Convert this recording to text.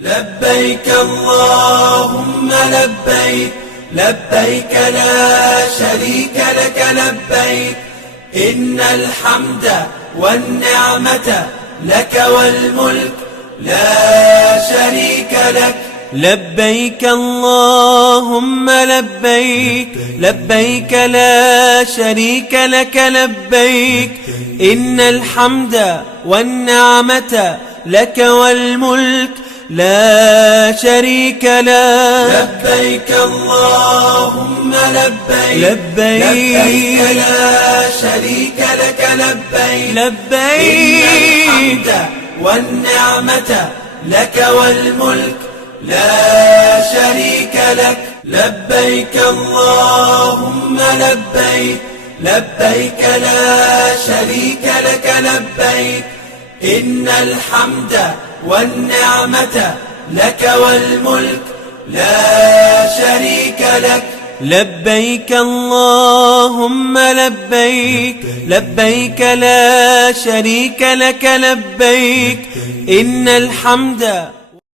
لبيك اللهم لبيك لبيك لا شريك لك لبيك إن الحمد والنعمة لك والملك لا شريك لك. لبيك اللهم لبيك لبيك لا شريك لك لبيك إن الحمد والنعمة لك والملك لا شريك لك. لبيك اللهم لبيك لبيك لا شريك لك لبيك لبيك إن الحمد والنعمة لك والملك لا شريك لك. لبيك اللهم لبيك لبيك لا شريك لك لبيك إن الحمد والنعمة لك والملك لا شريك لك. لبيك اللهم لبيك لبيك لا شريك لك لبيك إن الحمد